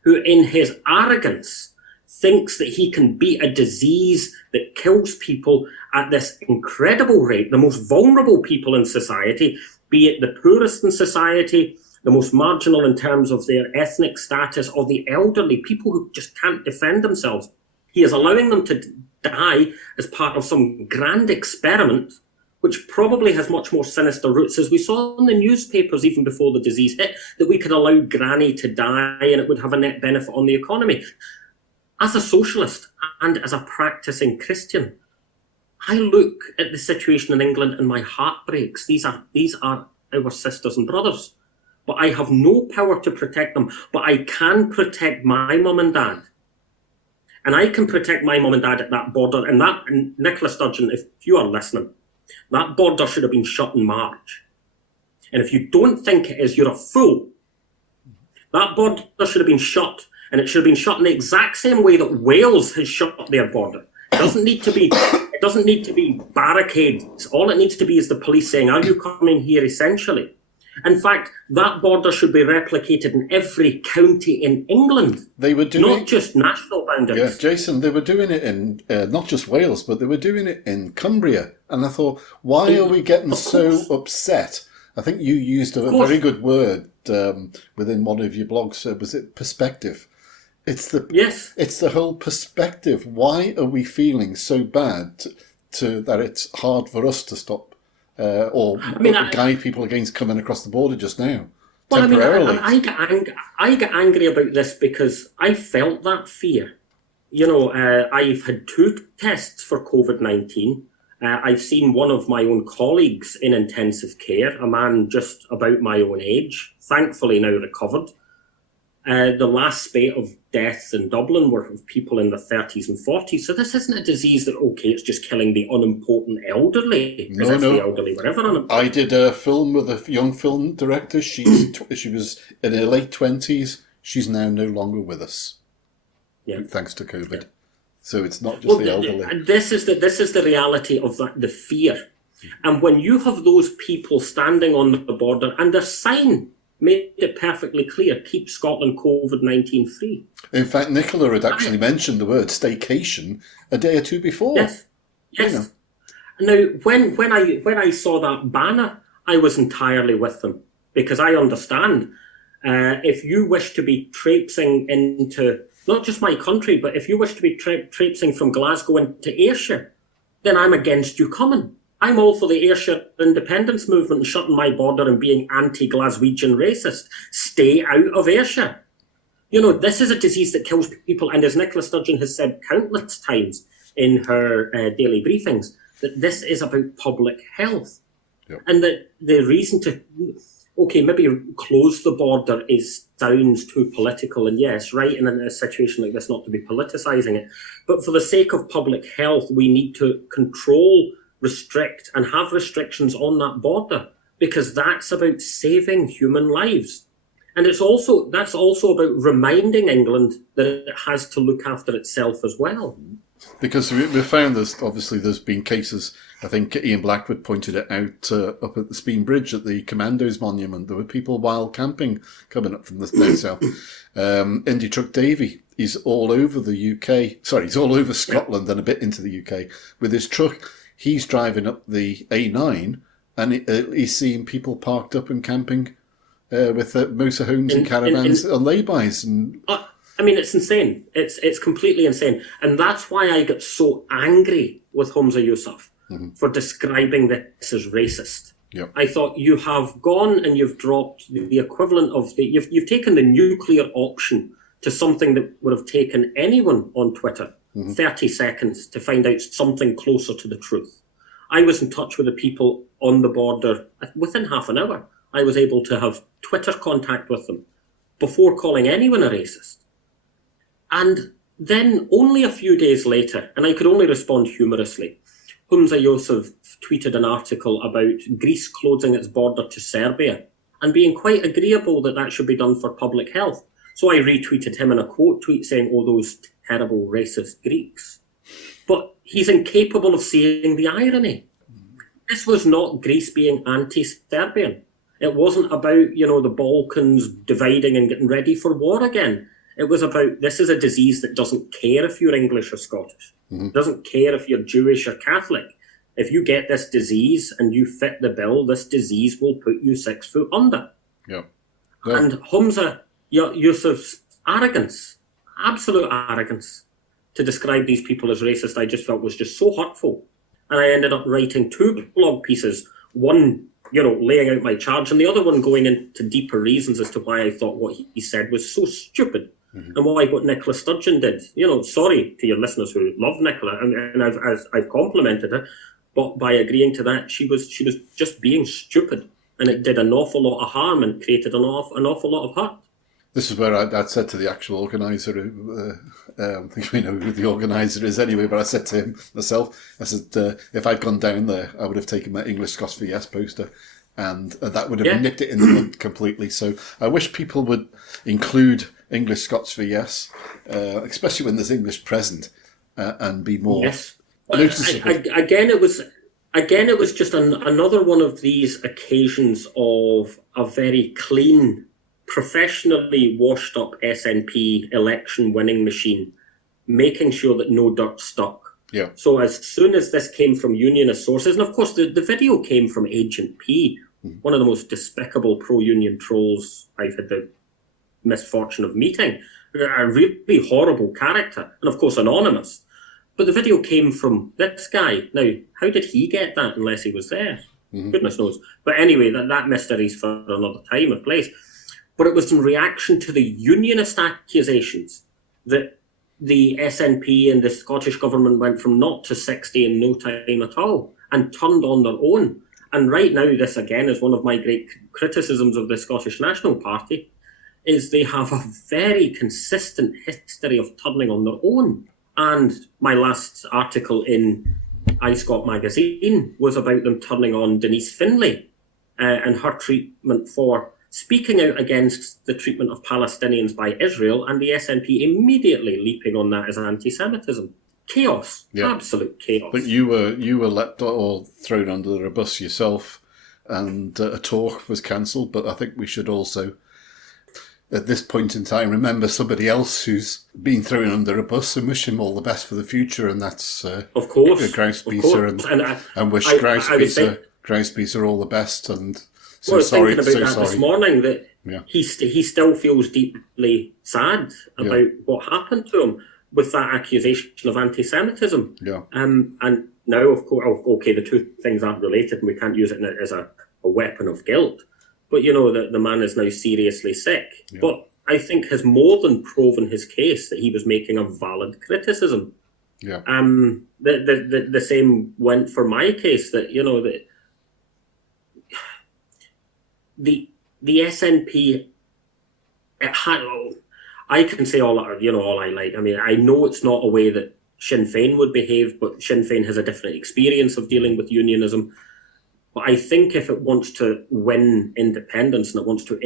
who, in his arrogance, thinks that he can beat a disease that kills people at this incredible rate, the most vulnerable people in society, be it the poorest in society, the most marginal in terms of their ethnic status, or the elderly, people who just can't defend themselves. He is allowing them to die as part of some grand experiment, which probably has much more sinister roots, as we saw in the newspapers even before the disease hit, that we could allow Granny to die and it would have a net benefit on the economy. As a socialist and as a practicing Christian, I look at the situation in England and my heart breaks. These are our sisters and brothers. But I have no power to protect them. But I can protect my mum and dad. And I can protect my mum and dad at that border. And that, Nicola Sturgeon, if you are listening, that border should have been shut in March. And if you don't think it is, you're a fool. That border should have been shut. And it should have been shut in the exact same way that Wales has shut their border. It doesn't need to be barricades. All it needs to be is the police saying, "Are you coming here?" essentially. In fact, that border should be replicated in every county in England. They were doing not just national boundaries. Yeah, Jason, they were doing it in not just Wales, but they were doing it in Cumbria. And I thought, why are we getting so upset? I think you used a very good word within one of your blogs. Was it perspective? It's the whole perspective. Why are we feeling so bad that it's hard for us to stop guide people against coming across the border just now? Well, temporarily. I get angry about this because I felt that fear. You know, I've had 2 tests for COVID-19. I've seen one of my own colleagues in intensive care, a man just about my own age, thankfully now recovered. The last spate of deaths in Dublin were of people in their 30s and 40s. So this isn't a disease that, okay, it's just killing the unimportant elderly. No. The elderly were ever unimportant. I did a film with a young film director. She was in her late 20s. She's now no longer with us. Yeah. Thanks to COVID. Yeah. So it's not just the elderly. This is the reality of the fear. And when you have those people standing on the border and their sign made it perfectly clear, keep Scotland COVID-19 free. In fact, Nicola had actually mentioned the word staycation a day or 2 before. Yes. You know. Now, when I saw that banner, I was entirely with them, because I understand if you wish to be traipsing into not just my country, but if you wish to be traipsing from Glasgow into Ayrshire, then I'm against you coming. I'm all for the Ayrshire independence movement and shutting my border and being anti-Glaswegian racist. Stay out of Ayrshire. You know, this is a disease that kills people. And as Nicola Sturgeon has said countless times in her daily briefings, that this is about public health. Yep. And that the reason to, okay, maybe close the border sounds too political. And yes, right, and in a situation like this, not to be politicising it. But for the sake of public health, we need to control, restrict and have restrictions on that border, because that's about saving human lives. And that's also about reminding England that it has to look after itself as well. Because we found there's been cases, I think Ian Blackwood pointed it out up at the Speen Bridge at the Commandos Monument. There were people wild camping coming up from the south. Indy Truck Davy, he's all over the UK. Sorry, he's all over Scotland and a bit into the UK with his truck. He's driving up the A9 and he's seeing people parked up and camping with motorhomes and caravans on laybys. And I mean, it's insane. It's completely insane. And that's why I get so angry with Humza Yousaf, for describing this as racist. Yep. I thought you have gone and you've dropped the equivalent of you've taken the nuclear option to something that would have taken anyone on Twitter 30 seconds to find out something closer to the truth. I was in touch with the people on the border within half an hour. I was able to have Twitter contact with them before calling anyone a racist. And then only a few days later, and I could only respond humorously, Humza Yusuf tweeted an article about Greece closing its border to Serbia and being quite agreeable that that should be done for public health. So I retweeted him in a quote tweet saying, "Oh, those terrible racist Greeks." But he's incapable of seeing the irony. This was not Greece being anti-Serbian. It wasn't about, the Balkans dividing and getting ready for war again. It was about, this is a disease that doesn't care if you're English or Scottish. It doesn't care if you're Jewish or Catholic. If you get this disease and you fit the bill, this disease will put you 6 foot under. Yeah. And Humza Yusuf's arrogance, absolute arrogance, to describe these people as racist, I just felt was just so hurtful. And I ended up writing 2 blog pieces, one, laying out my charge, and the other one going into deeper reasons as to why I thought what he said was so stupid, and why what Nicola Sturgeon did. Sorry to your listeners who love Nicola, and I've complimented her, but by agreeing to that, she was just being stupid, and it did an awful lot of harm and created an awful lot of hurt. This is where I'd said to the actual organiser, I think we know who the organiser is anyway, but I said to him myself, I said, if I'd gone down there, I would have taken my English Scots for Yes poster, and that would have nipped it in the bud completely. So I wish people would include English Scots for Yes, especially when there's English present, and be more noticeable. Again, it was just another one of these occasions of a very clean, professionally washed up SNP election winning machine, making sure that no dirt stuck. Yeah. So as soon as this came from unionist sources, and of course the video came from Agent P, one of the most despicable pro-union trolls I've had the misfortune of meeting, a really horrible character, and of course anonymous. But the video came from this guy. Now, how did he get that unless he was there? Goodness knows. But anyway, that mystery's for another time and place. But it was in reaction to the unionist accusations that the SNP and the Scottish government went from 0 to 60 in no time at all and turned on their own. And right now, this again is one of my great criticisms of the Scottish National Party, is they have a very consistent history of turning on their own. And my last article in iScot magazine was about them turning on Denise Finlay and her treatment for speaking out against the treatment of Palestinians by Israel, and the SNP immediately leaping on that as anti-Semitism. Chaos, absolute chaos. But you were let or thrown under the bus yourself, and a talk was cancelled. But I think we should also, at this point in time, remember somebody else who's been thrown under a bus and wish him all the best for the future, and that's of course Grouse-Piecer, and wish Grouse-Piecer all the best. And so I was sorry, thinking about that this morning, that he still feels deeply sad about what happened to him with that accusation of anti-Semitism. Yeah. And now, of course, okay, the 2 things aren't related, and we can't use it as a weapon of guilt. But the man is now seriously sick. Yeah. But I think has more than proven his case that he was making a valid criticism. Yeah. The same went for my case, that the SNP, I can say all I like. I mean, I know it's not a way that Sinn Féin would behave, but Sinn Féin has a different experience of dealing with unionism. But I think if it wants to win independence, and it wants to,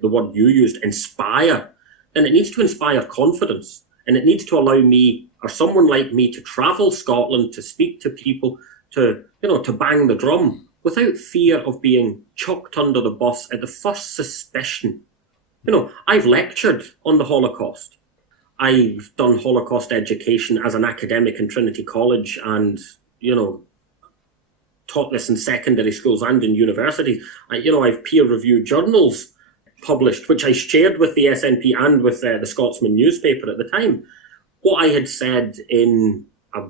the word you used, inspire, then it needs to inspire confidence, and it needs to allow me or someone like me to travel Scotland, to speak to people, to bang the drum, without fear of being chucked under the bus at the first suspicion. I've lectured on the Holocaust. I've done Holocaust education as an academic in Trinity College, and, taught this in secondary schools and in universities. I've peer-reviewed journals published, which I shared with the SNP and with the Scotsman newspaper at the time. What I had said in a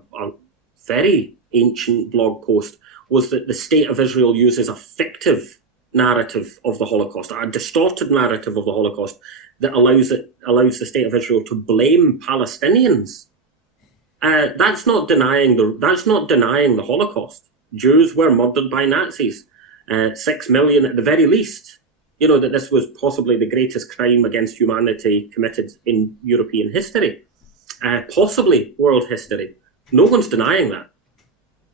very ancient blog post was that the State of Israel uses a fictive narrative of the Holocaust, a distorted narrative of the Holocaust that allows the State of Israel to blame Palestinians. That's not denying the Holocaust. Jews were murdered by Nazis, 6 million at the very least. You know, that this was possibly the greatest crime against humanity committed in European history, possibly world history. No one's denying that.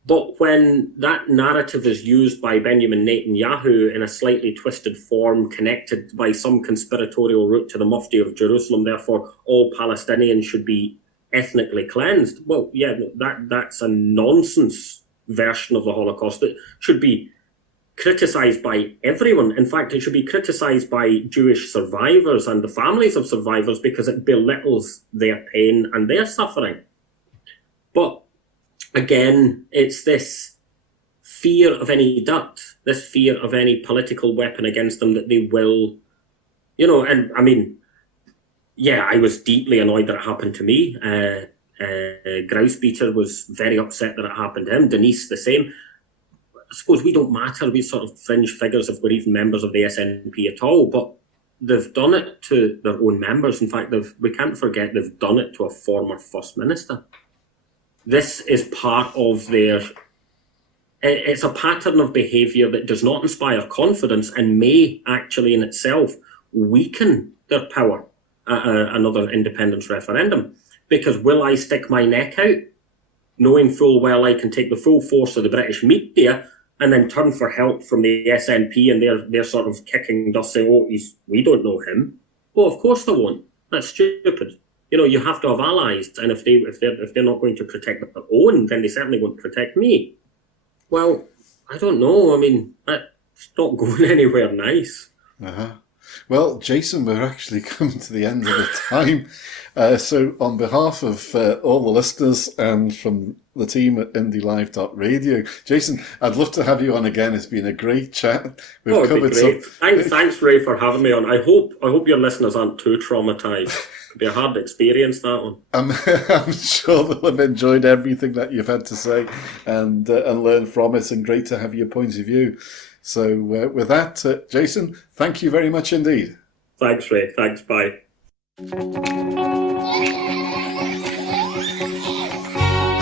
But when that narrative is used by Benjamin Netanyahu in a slightly twisted form, connected by some conspiratorial route to the Mufti of Jerusalem, therefore all Palestinians should be ethnically cleansed, well, yeah, that's a nonsense version of the Holocaust that should be criticised by everyone. In fact, it should be criticised by Jewish survivors and the families of survivors because it belittles their pain and their suffering. But again, it's this fear of any dirt, this fear of any political weapon against them that they will, you know, and I mean, yeah, I was deeply annoyed that it happened to me. Grousebeater was very upset that it happened to him. Denise, the same. I suppose we don't matter. We sort of fringe figures if we're even members of the SNP at all, but they've done it to their own members. In fact, we can't forget they've done it to a former First Minister. This is part of it's a pattern of behaviour that does not inspire confidence and may actually in itself weaken their power at another independence referendum. Because will I stick my neck out, knowing full well I can take the full force of the British media and then turn for help from the SNP and they're sort of kicking dust saying, oh, we don't know him. Well, of course they won't. That's stupid. You know, you have to have allies, and if they're not going to protect their own, then they certainly won't protect me. Well, I don't know. I mean, it's not going anywhere nice. Uh-huh. Well, Jason, we're actually coming to the end of the time. So on behalf of all the listeners and from the team at IndyLive.radio, Jason, I'd love to have you on again. It's been a great chat. We've covered some... Thanks, Ray, for having me on. I hope your listeners aren't too traumatised. It'll be a hard experience, that one. I'm sure they'll have enjoyed everything that you've had to say and learn from it, and great to have your point of view. So with that, Jason, thank you very much indeed. Thanks, Ray. Thanks. Bye.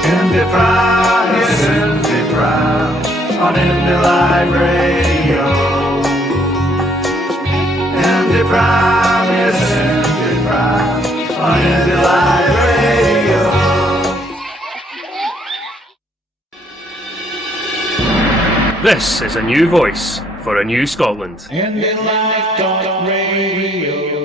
IndyPram, yes, IndyPram on IndyLive Radio. IndyPram, yes, IndyPram on IndyLive Radio. This is a new voice for a new Scotland. IndyLive.radio.